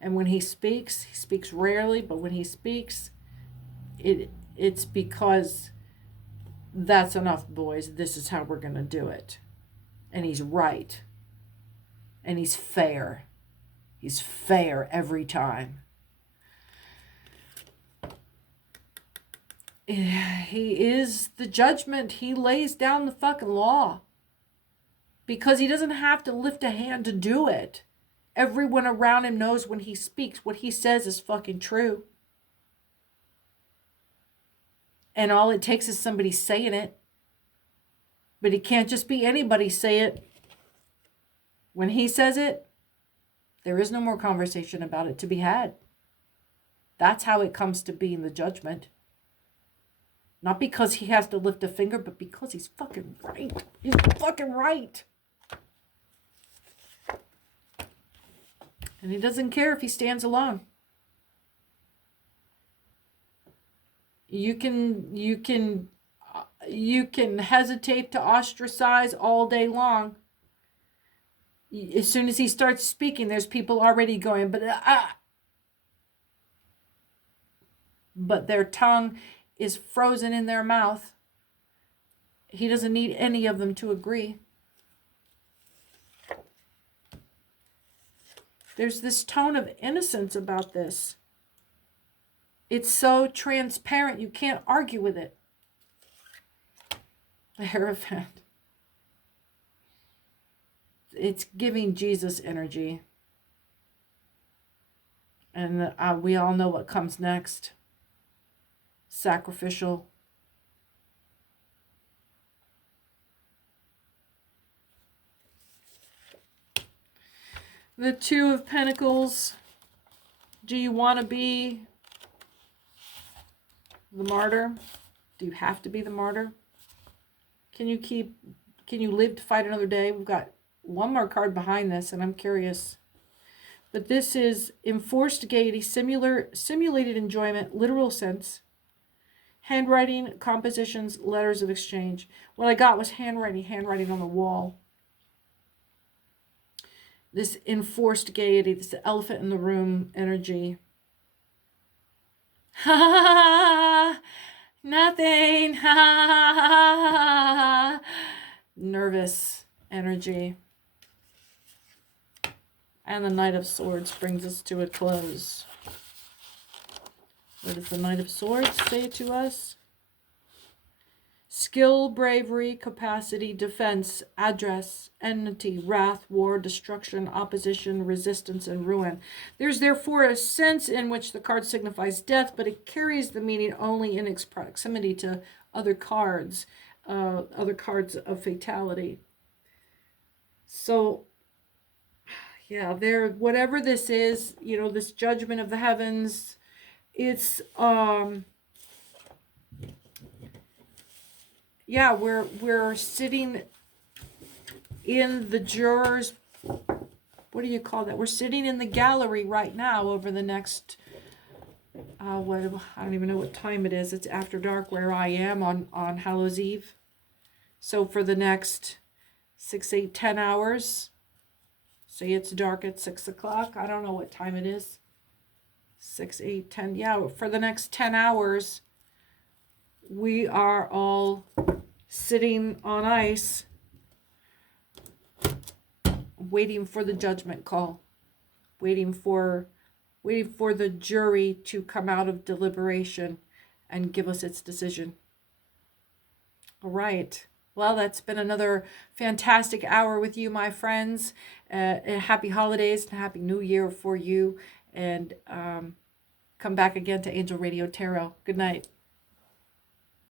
And when he speaks rarely, but when he speaks, it's because that's enough, boys. This is how we're going to do it. And he's right. And he's fair. He's fair every time. He is the judgment. He lays down the fucking law. Because he doesn't have to lift a hand to do it. Everyone around him knows when he speaks, what he says is fucking true. And all it takes is somebody saying it. But it can't just be anybody say it. When he says it, there is no more conversation about it to be had. That's how it comes to being the judgment. Not because he has to lift a finger, but because he's fucking right. He's fucking right. And he doesn't care if he stands alone. You can hesitate to ostracize all day long. As soon as he starts speaking, there's people already going, but their tongue is frozen in their mouth. He doesn't need any of them to agree. There's this tone of innocence about this. It's so transparent, you can't argue with it. The Hierophant. It's giving Jesus energy. And we all know what comes next. Sacrificial. The Two of Pentacles. Do you want to be the martyr? Do you have to be the martyr? Can you live to fight another day? We've got one more card behind this, and I'm curious. But this is enforced gaiety, simulated enjoyment, literal sense. Handwriting, compositions, letters of exchange. What I got was handwriting on the wall. This enforced gaiety, this elephant in the room energy. Ha ha ha, nothing. Ha ha ha. Nervous energy. And the Knight of Swords brings us to a close. What does the Knight of Swords say to us? Skill, bravery, capacity, defense, address, enmity, wrath, war, destruction, opposition, resistance, and ruin. There's therefore a sense in which the card signifies death, but it carries the meaning only in its proximity to other cards of fatality. So, yeah, whatever this is, this judgment of the heavens, it's yeah, we're sitting in the jurors, what do you call that? We're sitting in the gallery right now over the next, I don't even know what time it is. It's after dark where I am on Hallows Eve. So for the next 6, 8, 10 hours, say it's dark at 6 o'clock. I don't know what time it is. 6, 8, 10. Yeah, for the next 10 hours, we are all sitting on ice, waiting for the judgment call, waiting for the jury to come out of deliberation and give us its decision. All right. Well, that's been another fantastic hour with you, my friends. And happy holidays and happy new year for you. And come back again to Angel Radio Tarot. Good night.